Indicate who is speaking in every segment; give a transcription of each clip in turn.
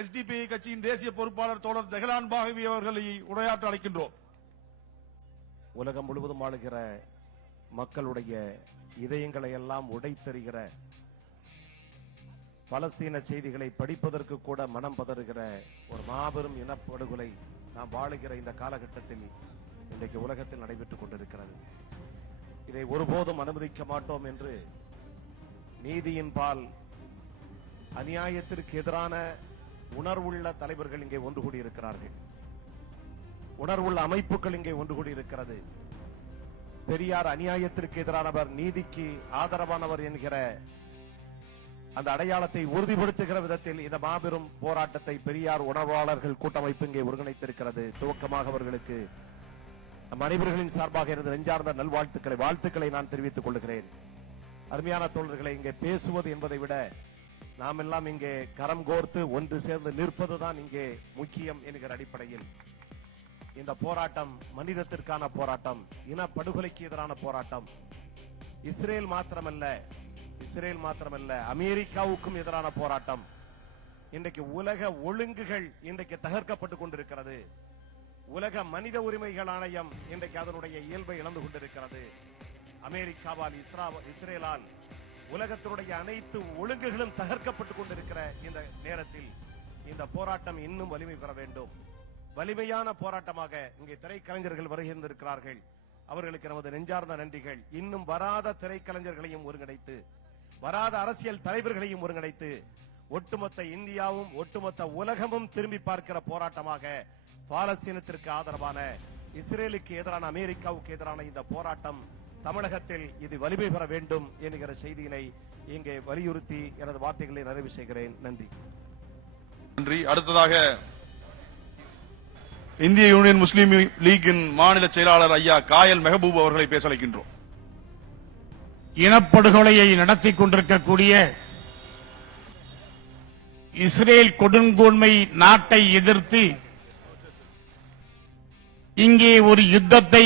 Speaker 1: SDPI கட்சியின் தேசிய பொறுப்பாளர் தோழர் தெஹலான் பாகவி அவர்களை உரையாற்ற அழைக்கின்றோம்.
Speaker 2: உலகம் முழுவதும் ஆளுகிற மக்களுடைய இதயங்களை எல்லாம் உடைத்தருகிற பலஸ்தீன செய்திகளை படிப்பதற்கு கூட மனம் பதறுகிற ஒரு மாபெரும் இனப்படுகொலை நாம் வாழுகிற இந்த காலகட்டத்தில் இன்றைக்கு உலகத்தில் நடைபெற்றுக் கொண்டிருக்கிறது. இதை ஒருபோதும் அனுமதிக்க மாட்டோம் என்று நீதியின் பால் அநியாயத்திற்கு எதிரான உணர்வுள்ள தலைவர்கள் இங்கே ஒன்று கூடியிருக்கிறார்கள். உணர்வுள்ள அமைப்புகள் இங்கே ஒன்று கூடியிருக்கிறது. பெரியார் அநியாயத்திற்கு எதிரானவர் நீதிக்கு ஆதரவானவர் என்கிற அந்த அடையாளத்தை உறுதிப்படுத்துகிற விதத்தில் இந்த மாபெரும் போராட்டத்தை பெரியார் உணர்வாளர்கள் கூட்டமைப்பு இங்கே ஒருங்கிணைத்திருக்கிறது. துவக்கமாக அவர்களுக்கு நம் அனைவர்களின் சார்பாக இருந்து நெஞ்சார்ந்த நல்வாழ்த்துக்களை வாழ்த்துக்களை நான் தெரிவித்துக் கொள்கிறேன். அருமையான தோழர்களை இங்கே பேசுவது என்பதை விட நாம் எல்லாம் இங்கே கரம் கோர்த்து ஒன்று சேர்ந்து நிற்பதுதான் இங்கே முக்கியம் என்கிற அடிப்படையில். இந்த போராட்டம் மனிதத்திற்கான போராட்டம் இன படுகொலைக்கு எதிரான போராட்டம். இஸ்ரேல் மாத்திரமல்ல இஸ்ரேல் மாத்திரமல்ல அமெரிக்காவுக்கும் எதிரான போராட்டம். இன்றைக்கு உலக ஒழுங்குகள் இன்றைக்கு தகர்க்கப்பட்டுக் கொண்டிருக்கிறது. உலக மனித உரிமைகள் ஆணையம் இன்றைக்கு அதனுடைய இயல்பை இழந்து கொண்டிருக்கிறது. அமெரிக்காவால் இஸ்ரா இஸ்ரேலால் உலகத்தினுடைய அனைத்து ஒழுங்குகளும் தகர்க்கப்பட்டுக் கொண்டிருக்கிற இந்த நேரத்தில் இந்த போராட்டம் இன்னும் வலிமை பெற வேண்டும். வலிமையான போராட்டமாக இங்கே திரைக்கலைஞர்கள் வருகின்றிருக்கிறார்கள். அவர்களுக்கு நமது நெஞ்சார்ந்த நன்றிகள். இன்னும் வராத திரைக்கலைஞர்களையும் ஒருங்கிணைத்து வராத அரசியல் தலைவர்களையும் ஒருங்கிணைத்து ஒட்டுமொத்த இந்தியாவும் ஒட்டுமொத்த உலகமும் திரும்பி பார்க்கிற போராட்டமாக பாலஸ்தீனத்திற்கு ஆதரவான இஸ்ரேலுக்கு எதிரான அமெரிக்காவுக்கு எதிரான இந்த போராட்டம் தமிழகத்தில் இது வலிமை பெற வேண்டும் என்கிற செய்தியினை இங்கே வலியுறுத்தி எனது வார்த்தைகளை நிறைவு செய்கிறேன். நன்றி.
Speaker 1: நன்றி. அடுத்ததாக இந்திய யூனியன் முஸ்லீம் லீக்கின் மாநில செயலாளர் ஐயா காயல் மெஹபூப் அவர்களை பேச அழைக்கின்றோம்
Speaker 3: இனப்படுகொலையை நடத்தி கொண்டிருக்கக்கூடிய இஸ்ரேல் கொடுங்கோன்மை நாட்டை எதிர்த்து இங்கே ஒரு யுத்தத்தை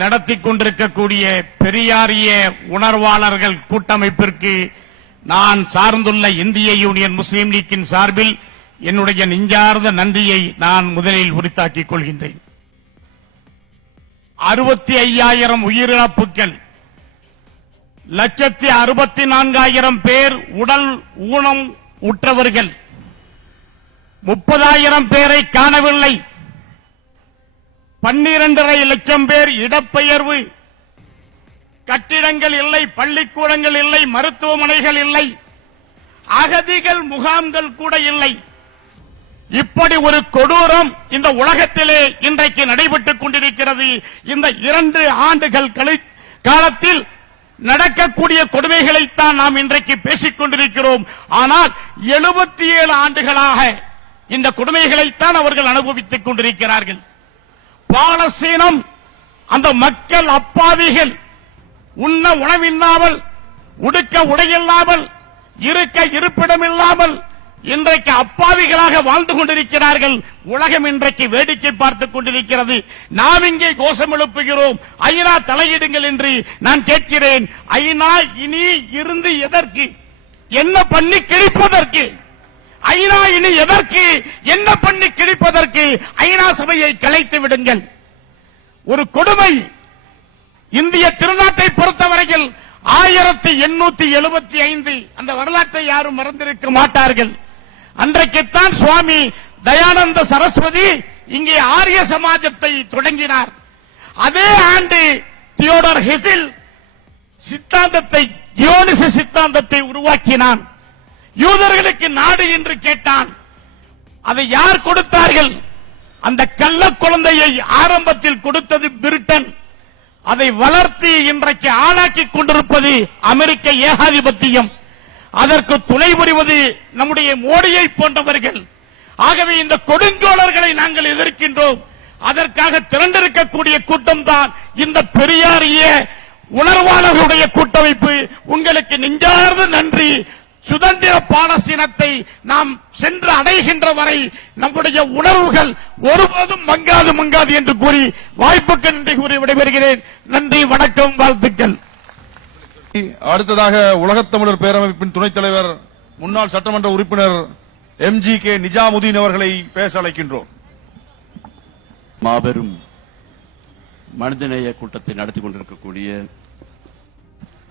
Speaker 3: நடத்தி கொண்டிருக்கக்கூடிய பெரியாரிய உணர்வாளர்கள் கூட்டமைப்பிற்கு நான் சார்ந்துள்ள இந்திய யூனியன் முஸ்லீம் லீக்கின் சார்பில் என்னுடைய நெஞ்சார்ந்த நன்றியை நான் முதலில் உரித்தாக்கிக் கொள்கின்றேன். அறுபத்தி ஐயாயிரம் உயிரிழப்புகள் லட்சத்தி அறுபத்தி நான்காயிரம் பேர் உடல் ஊனம் உற்றவர்கள் முப்பதாயிரம் பேரை காணவில்லை. பன்னிரண்டரை லட்சம் பேர் இடப்பெயர்வு. கட்டிடங்கள் இல்லை பள்ளிக்கூடங்கள் இல்லை மருத்துவமனைகள் இல்லை. அகதிகள் முகாம்கள் கூட இல்லை. இப்படி ஒரு கொடூரம் இந்த உலகத்திலே இன்றைக்கு நடைபெற்றுக் கொண்டிருக்கிறது. இந்த இரண்டு ஆண்டுகள் கழி காலத்தில் நடக்கக்கூடிய கொடுமைகளைத்தான் நாம் இன்றைக்கு பேசிக் கொண்டிருக்கிறோம். ஆனால் எழுபத்தி ஏழு ஆண்டுகளாக இந்த கொடுமைகளைத்தான் அவர்கள் அனுபவித்துக் கொண்டிருக்கிறார்கள். பாலஸ்தீனம் அந்த மக்கள் அப்பாவிகள் உண்ண உணவில்லாமல் உடுக்க உடையில்லாமல் இருக்க இருப்பிடம் இல்லாமல் இன்றைக்கு அப்பாவிகளாக வாழ்ந்து கொண்டிருக்கிறார்கள். உலகம் இன்றைக்கு வேடிக்கை பார்த்துக் கொண்டிருக்கிறது. நாம் இங்கே கோஷம் எழுப்புகிறோம். ஐநா தலையிடுங்கள் என்று நான் கேட்கிறேன். ஐநா இனி இருந்து எதற்கு? என்ன பண்ணி கிழிப்பதற்கு? ஐநா இனி எதற்கு? என்ன பண்ணி கிழிப்பதற்கு? ஐநா சபையை கலைத்து விடுங்கள். ஒரு கொடுமை இந்திய திருநாட்டை பொறுத்தவரையில் ஆயிரத்தி எண்ணூத்தி எழுபத்தி ஐந்து அந்த வரலாற்றை யாரும் மறந்திருக்க மாட்டார்கள். அன்றைக்குத்தான் சுவாமி தயானந்த சரஸ்வதி இங்கே ஆரிய சமாஜத்தை தொடங்கினார். அதே ஆண்டு தியோடர் ஹெசில் சித்தாந்தத்தை தியோனிச சித்தாந்தத்தை உருவாக்கினான். யூதர்களுக்கு நாடு என்று கேட்டான். அதை யார் கொடுத்தார்கள்? அந்த கள்ள குழந்தையை ஆரம்பத்தில் கொடுத்தது பிரிட்டன். அதை வளர்த்து இன்றைக்கு ஆளாக்கி கொண்டிருப்பது அமெரிக்க ஏகாதிபத்தியம். அதற்கு துணை புரிவது நம்முடைய மோடியை போன்றவர்கள். ஆகவே இந்த கொடுங்கோளர்களை நாங்கள் எதிர்க்கின்றோம். அதற்காக திரண்டிருக்கக்கூடிய கூட்டம் தான் இந்த பெரியாரிய உணர்வாளர்களுடைய கூட்டமைப்பு. உங்களுக்கு நெஞ்சார்ந்த நன்றி. சுதந்திர பாலஸ்தீனத்தை நாம் சென்று அடைகின்ற வரை நம்முடைய உணர்வுகள் ஒருபோதும் மங்காது மங்காது என்று கூறி வாய்ப்புக்கு நன்றி கூறி விடைபெறுகிறேன். நன்றி வணக்கம் வாழ்த்துக்கள்.
Speaker 1: அடுத்ததாக உலகத் தமிழர் பேரமைப்பின் துணைத் தலைவர் முன்னாள் சட்டமன்ற உறுப்பினர் எம்ஜி கே நிஜாமுதீன் அவர்களை பேச அழைக்கின்றோம்.
Speaker 4: மாபெரும் மனிதநேய கூட்டத்தை நடத்தி கொண்டிருக்கக்கூடிய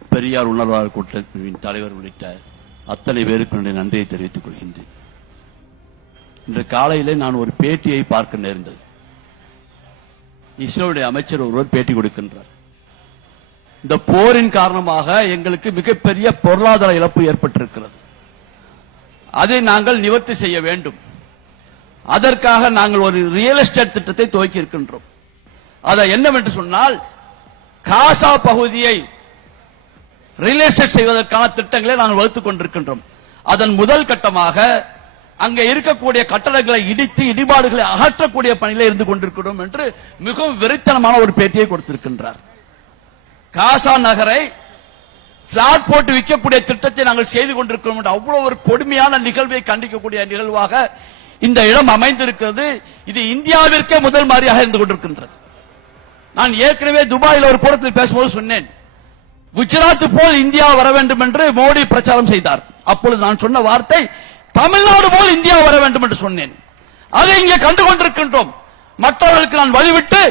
Speaker 4: பெரியார் உணர்வாளர் கூட்டத்தின் தலைவர் உள்ளிட்ட அத்தனை பேருக்கு என்னுடைய நன்றியை தெரிவித்துக் கொள்கின்றேன். இன்று காலையிலே நான் ஒரு பேட்டியை பார்க்க நேர்ந்தது. இஸ்ரோவுடைய அமைச்சர் ஒருவர் பேட்டி கொடுக்கின்றார். இந்த போரின் காரணமாக எங்களுக்கு மிகப்பெரிய பொருளாதார இழப்பு ஏற்பட்டிருக்கிறது. அதை நாங்கள் நிவர்த்தி செய்ய வேண்டும். அதற்காக நாங்கள் ஒரு ரியல் எஸ்டேட் திட்டத்தை துவக்கி இருக்கின்றோம் அதை என்னவென்று சொன்னால் காசா பகுதியை ரியலைசேட் செய்வதற்கான திட்டங்களை நாங்கள் வகுத்துக் கொண்டிருக்கின்றோம். அதன் முதல் கட்டமாக அங்கே இருக்கக்கூடிய கட்டடங்களை இடித்து இடிபாடுகளை அகற்றக்கூடிய பணியில இருந்து கொண்டிருக்கிறோம் என்று மிகவும் வெறித்தனமான ஒரு பேட்டியை கொடுத்திருக்கின்றார். காசா நகரை பிளாட் போட்டு விற்கக்கூடிய திட்டத்தை நாங்கள் செய்து கொண்டிருக்கிறோம் என்று அவ்வளவு ஒரு கொடுமையான நிகழ்வை கண்டிக்கக்கூடிய நிகழ்வாக இந்த இடம் அமைந்திருக்கிறது. இது இந்தியாவிற்கே முதல் மாதிரியாக இருந்து கொண்டிருக்கின்றது. நான் ஏற்கனவே துபாயில் ஒரு கூட்டத்தில் பேசும்போது சொன்னேன். குஜராத் போல் இந்தியா வர வேண்டும் என்று மோடி பிரச்சாரம் செய்தார். அப்பொழுது நான் சொன்ன வார்த்தை தமிழ்நாடு போல் இந்தியா வர வேண்டும் என்று சொன்னேன். அதை இங்கே கண்டு கொண்டிருக்கின்றோம் மற்றவர்களுக்கு நான் வழிவிட்டு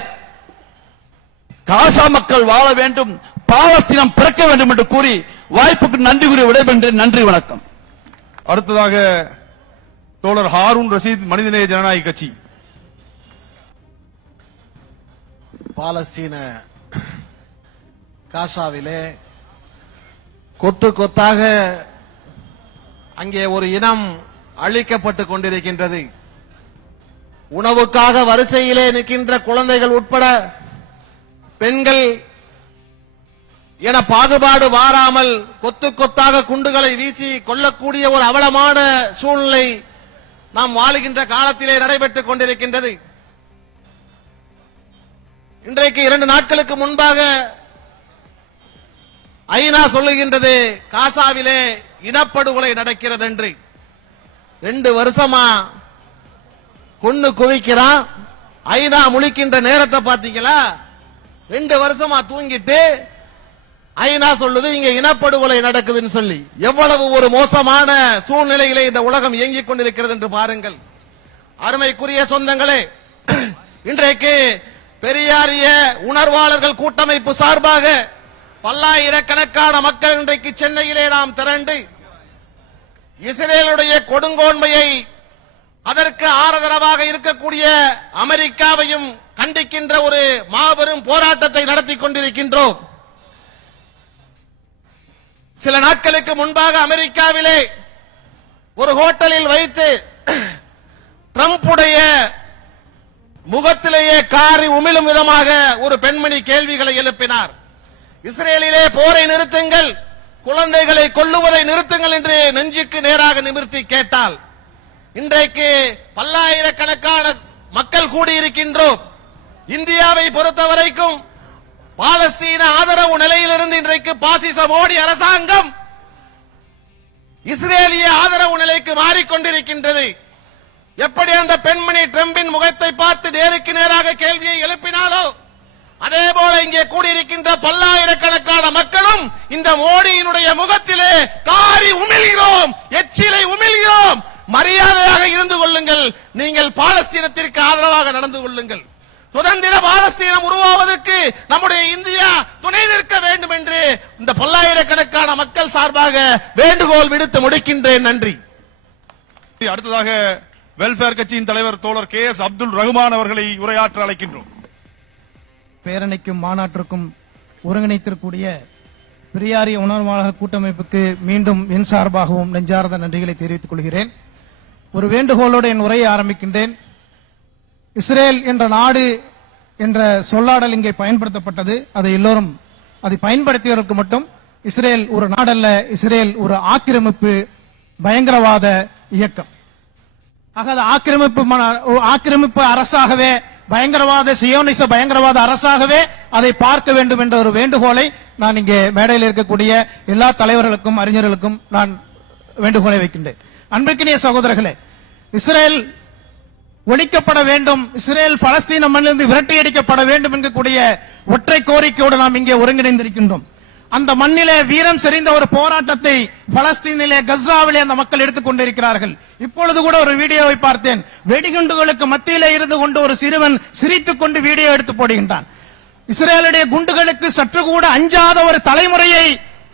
Speaker 4: காசா மக்கள் வாழ வேண்டும் பாலஸ்தீனம் பிறக்க வேண்டும் என்று கூறி வாய்ப்புக்கு நன்றி கூறி விடைபெற்றேன் நன்றி வணக்கம்.
Speaker 1: அடுத்ததாக தோழர் ஹாரூன் ரஷீத் மனிதநேய ஜனநாயக கட்சி.
Speaker 5: பாலஸ்தீன காசாவிலே. கொத்து கொத்தாக அங்கே ஒரு இனம் அழிக்கப்பட்டு கொண்டிருக்கின்றது. உணவுக்காக வரிசையிலே நிற்கின்ற குழந்தைகள் உட்பட பெண்கள் என பாகுபாடு வாராமல் கொத்து கொத்தாக குண்டுகளை வீசி கொல்லக்கூடிய ஒரு அவலமான சூழ்நிலை நாம் வாழுகின்ற காலத்திலே நடைபெற்றுக் கொண்டிருக்கின்றது. இன்றைக்கு இரண்டு நாட்களுக்கு முன்பாக ஐநா சொல்லுகின்றது காசாவிலே இனப்படுகொலை நடக்கிறது என்று ரெண்டு வருஷமா கொண்டு குவிக்கிறான் ஐநா முழிக்கின்ற நேரத்தை பாத்தீங்களா ரெண்டு வருஷமா தூங்கிட்டு ஐநா சொல்லுது இங்க இனப்படுகொலை நடக்குதுன்னு சொல்லி. எவ்வளவு ஒரு மோசமான சூழ்நிலையிலே இந்த உலகம் இயங்கிக் கொண்டிருக்கிறது என்று பாருங்கள். அருமைக்குரிய சொந்தங்களே இன்றைக்கு பெரியாரிய உணர்வாளர்கள் கூட்டமைப்பு சார்பாக பல்லாயிரக்கணக்கான மக்கள் இன்றைக்கு சென்னையிலே நாம் திரண்டு இஸ்ரேலுடைய கொடுங்கோன்மையை அதற்கு ஆதரவாக இருக்கக்கூடிய அமெரிக்காவையும் கண்டிக்கின்ற ஒரு மாபெரும் போராட்டத்தை நடத்தி கொண்டிருக்கின்றோம். சில நாட்களுக்கு முன்பாக அமெரிக்காவிலே ஒரு ஹோட்டலில் வைத்து ட்ரம்புடைய முகத்திலேயே காரி உமிழும் விதமாக ஒரு பெண்மணி கேள்விகளை எழுப்பினார். இஸ்ரேலிலே போரை நிறுத்துங்கள் குழந்தைகளை கொல்லுவதை நிறுத்துங்கள் என்று நெஞ்சுக்கு நேராக நிமிர்த்தி கேட்டால் இன்றைக்கு பல்லாயிரக்கணக்கான மக்கள் கூடியிருக்கின்றோம். இந்தியாவை பொறுத்தவரைக்கும் பாலஸ்தீன ஆதரவு நிலையிலிருந்து இன்றைக்கு பாசிச மோடி அரசாங்கம் இஸ்ரேலிய ஆதரவு நிலைக்கு மாறிக்கொண்டிருக்கின்றது. எப்படி அந்த பெண்மணி ட்ரம்பின் முகத்தை பார்த்து நேருக்கு நேராக கேள்வியை எழுப்பினாலோ அதே போல இங்கே கூடியிருக்கின்ற பல்லாயிரக்கணக்கான மக்களும் இந்த மோடியினுடைய முகத்திலே காரி உமிழ்கிறோம் எச்சிலை உமிழ்கிறோம். மரியாதையாக இருந்து கொள்ளுங்கள். நீங்கள் பாலஸ்தீனத்திற்கு ஆதரவாக நடந்து கொள்ளுங்கள். சுதந்திர பாலஸ்தீனம் உருவாவதற்கு நம்முடைய இந்தியா துணை நிற்க வேண்டும் என்று இந்த பல்லாயிரக்கணக்கான மக்கள் சார்பாக வேண்டுகோள் விடுத்து முடிக்கின்றேன். நன்றி.
Speaker 1: அடுத்ததாக வெல்ஃபேர் கட்சியின் தலைவர் தோழர் கே எஸ் அப்துல் ரஹ்மான் அவர்களை உரையாற்ற அழைக்கின்றோம்.
Speaker 6: பேரணிக்கும் மாநாட்டிற்கும் ஒருங்கிணைத்திருக்கூடிய பெரியாரிய உணர்வாளர் கூட்டமைப்புக்கு மீண்டும் என் சார்பாகவும் நெஞ்சார்ந்த நன்றிகளை தெரிவித்துக் கொள்கிறேன். ஒரு வேண்டுகோளோடு என் உரையை ஆரம்பிக்கின்றேன். இஸ்ரேல் என்ற நாடு என்ற சொல்லாடல் இங்கே பயன்படுத்தப்பட்டது. அதை எல்லோரும் அதை பயன்படுத்தியவர்களுக்கு மட்டும் இஸ்ரேல் ஒரு நாடல்ல இஸ்ரேல் ஒரு ஆக்கிரமிப்பு பயங்கரவாத இயக்கம். ஆக அது ஆக்கிரமிப்பு ஆக்கிரமிப்பு அரசாகவே பயங்கரவாத சியோனிச பயங்கரவாத அரசாகவே அதை பார்க்க வேண்டும் என்ற ஒரு வேண்டுகோளை நான் இங்கே மேடையில் இருக்கக்கூடிய எல்லா தலைவர்களுக்கும் அறிஞர்களுக்கும் நான் வேண்டுகோளை வைக்கின்றேன். அன்பிற்கினிய சகோதரர்களே இஸ்ரேல் ஒழிக்கப்பட வேண்டும் இஸ்ரேல் பலஸ்தீன மண்ணிலிருந்து விரட்டியடிக்கப்பட வேண்டும் என்கக்கூடிய ஒற்றை கோரிக்கையோடு நாம் இங்கே ஒருங்கிணைந்திருக்கின்றோம். அந்த மண்ணிலே வீரம் செறிந்த ஒரு போராட்டத்தை பலஸ்தீனிலே கஸ்ஸாவிலே அந்த மக்கள் எடுத்துக் கொண்டிருக்கிறார்கள். இப்பொழுது கூட ஒரு வீடியோவை பார்த்தேன். வெடிகுண்டுகளுக்கு மத்தியிலே இருந்து கொண்டு ஒரு சிறுவன் சிரித்துக் கொண்டு வீடியோ எடுத்து போடுகின்றான். இஸ்ரேலுடைய குண்டுகளுக்கு சற்று கூட அஞ்சாத ஒரு தலைமுறையை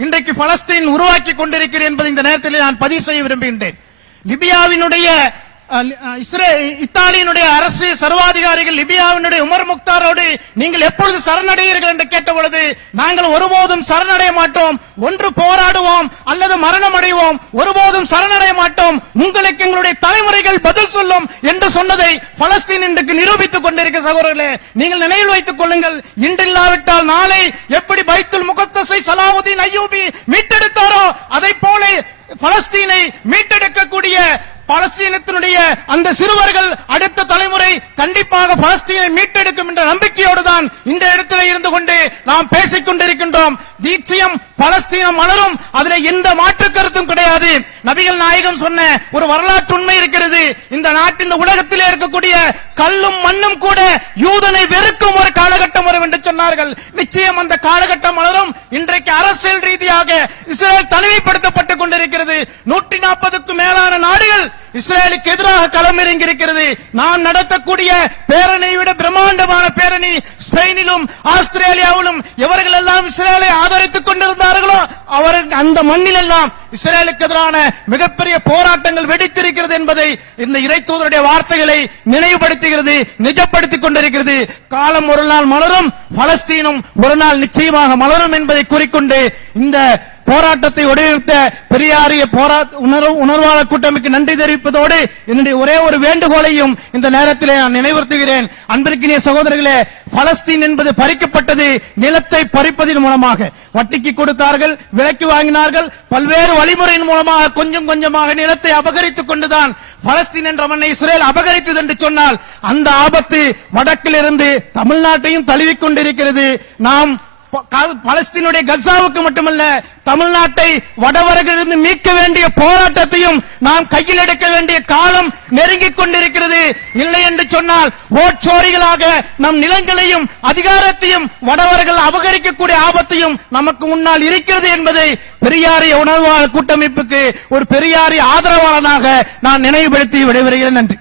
Speaker 6: இன்றைக்கு பலஸ்தீன் உருவாக்கி கொண்டிருக்கிறேன் என்பதை இந்த நேரத்தில் நான் பதிவு செய்ய விரும்புகின்றேன். லிபியாவினுடைய இத்தாலியினுடைய அரசு சர்வாதிகாரிகள் லிபியாவினுடைய உமர் முக்தாரோடு நீங்கள் எப்பொழுது சரணடைகிறீர்கள் என்று கேட்ட பொழுது நாங்கள் ஒருபோதும் சரணடைய மாட்டோம். ஒன்று போராடுவோம் அல்லது மரணம் அடைவோம். ஒருபோதும் சரணடைய மாட்டோம். உங்களுக்கு எங்களுடைய தலைமுறைகள் பதில் சொல்லும் என்று சொன்னதை பலஸ்தீன் இன்றைக்கு நிரூபித்துக் கொண்டிருக்க சகோதரர்களே நீங்கள் நினைவில் வைத்துக் கொள்ளுங்கள். இன்றில்லாவிட்டால் நாளை எப்படி பைத்துல் முகத்தசை சலாவுதீன் ஐயூபி மீட்டெடுத்தாரோ அதை போல பலஸ்தீனை மீட்டெடுக்கக்கூடிய பலஸ்தீனத்தினுடைய அந்த சிறுவர்கள் அடுத்த தலைமுறை கண்டிப்பாக பலஸ்தீனை மீட்டெடுக்கும் என்ற நம்பிக்கையோடு தான் இந்த இடத்துல இருந்து கொண்டு நாம் பேசிக் கொண்டிருக்கின்றோம். நிச்சயம் பலஸ்தீனம் மலரும். அதுல எந்த மாற்று கருத்தும் கிடையாது. நபிகள் நாயகம் சொன்ன ஒரு வரலாற்று உண்மை இருக்கிறது. இந்த நாட்டின் இந்த உலகத்திலே இருக்கக்கூடிய கல்லும் மண்ணும் கூட யூதனை வெறுக்கும் ஒரு காலகட்டம் வரும் என்று சொன்னார்கள். நிச்சயம் அந்த காலகட்டம் மலரும். இன்றைக்கு அரசியல் ரீதியாக இஸ்ரேல் தனிமைப்படுத்தப்பட்டுக் கொண்டிருக்கிறது. நூற்றி நாற்பதுக்கும் மேலான நாடுகள் இஸ்ரேலுக்கு எதிராக களமிறங்கி இருக்கிறது நாம் நடத்தக்கூடிய பேரணி விட பிரம்மாண்டமான பேரணி ஸ்பெயினிலும் ஆஸ்திரேலியாவிலும் எவர்கள் எல்லாம் இஸ்ரேலை ஆதரித்துக் கொண்டிருந்தார்களோ அவர்கள் அந்த மண்ணில் எல்லாம் இஸ்ரேலுக்கு எதிரான மிகப்பெரிய போராட்டங்கள் வெடித்திருக்கிறது என்பதை இந்த இறை தூதருடைய வார்த்தைகளை நினைவுபடுத்துகிறது நிஜப்படுத்திக் கொண்டிருக்கிறது. காலம் ஒரு நாள் மலரும் பலஸ்தீனும் ஒரு நாள் நிச்சயமாக மலரும் என்பதை கூறிக்கொண்டு இந்த போராட்டத்தை வடிவமைத்த பெரியாரிய உணர்வு உணர்வாளர் கூட்டமைக்கு நன்றி தெரிவிப்பதோடு என்னுடைய ஒரே ஒரு வேண்டுகோளையும் இந்த நேரத்திலே நான் நினைவுறுத்துகிறேன். அன்பிற்கினிய சகோதரர்களே பலஸ்தீன் என்பது பறிக்கப்பட்டது நிலத்தை பறிப்பதன் மூலமாக. வட்டிக்கு கொடுத்தார்கள் விலைக்கு வாங்கினார்கள் பல்வேறு வழிமுறையின் மூலமாக கொஞ்சம் கொஞ்சமாக நிலத்தை அபகரித்துக் கொண்டுதான் பலஸ்தீன் என்ற மண்ணை இஸ்ரேல் அபகரித்தது என்று சொன்னால் அந்த ஆபத்து வடக்கிலிருந்து தமிழ்நாட்டையும் தழுவிக் கொண்டிருக்கிறது. நாம் பலஸ்தீனுடைய கசாவுக்கு மட்டுமல்ல தமிழ்நாட்டை வடவர்களிலிருந்து மீட்க வேண்டிய போராட்டத்தையும் நாம் கையில் எடுக்க வேண்டிய காலம் நெருங்கிக் கொண்டிருக்கிறது. இல்லை என்று சொன்னால் ஓட்சோரிகளாக நம் நிலங்களையும் அதிகாரத்தையும் வடவர்கள் அபகரிக்கக்கூடிய ஆபத்தையும் நமக்கு முன்னால் இருக்கிறது என்பதை பெரியாரிய உணர்வாளர் கூட்டமைப்புக்கு ஒரு பெரியாரிய ஆதரவாளனாக நான் நினைவுபடுத்தி விடைபெறுகிறேன். நன்றி.